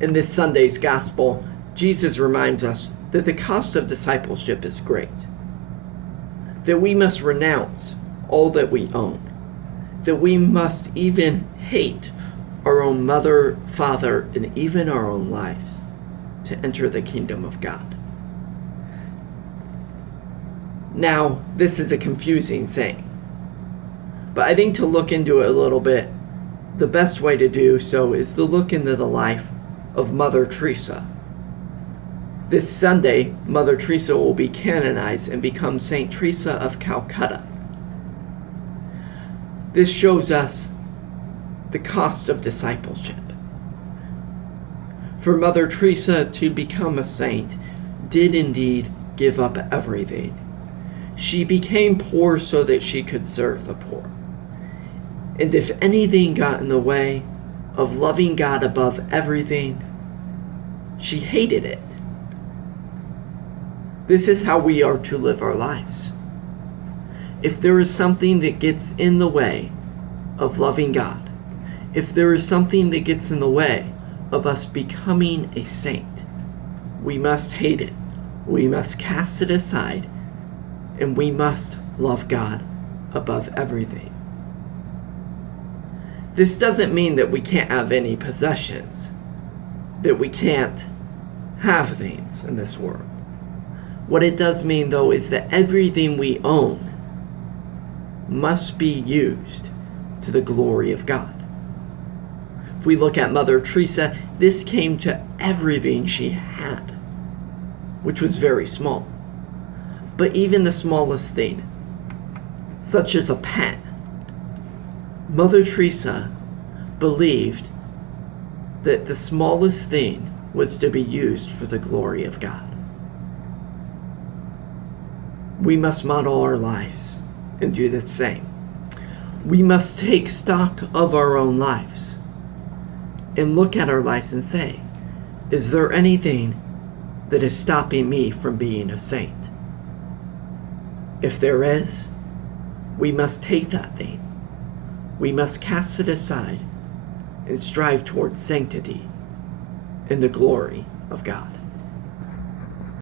In this Sunday's gospel, Jesus reminds us that the cost of discipleship is great, that we must renounce all that we own, that we must even hate our own mother, father, and even our own lives to enter the kingdom of God. Now, this is a confusing saying, but I think to look into it a little bit, the best way to do so is to look into the life of Mother Teresa. This Sunday, Mother Teresa will be canonized and become Saint Teresa of Calcutta. This shows us the cost of discipleship. For Mother Teresa to become a saint did indeed give up everything. She became poor so that she could serve the poor. And if anything got in the way of loving God above everything, she hated it. This is how we are to live our lives. If there is something that gets in the way of loving God, if there is something that gets in the way of us becoming a saint, we must hate it. We must cast it aside, and we must love God above everything. This doesn't mean that we can't have any possessions, that we can't have things in this world. What it does mean, though, is that everything we own must be used to the glory of God. If we look at Mother Teresa, this came to everything she had, which was very small. But even the smallest thing, such as a pen, Mother Teresa believed that the smallest thing was to be used for the glory of God. We must model our lives and do the same. We must take stock of our own lives and look at our lives and say, is there anything that is stopping me from being a saint? If there is, we must take that thing. We must cast it aside and strive towards sanctity and the glory of God.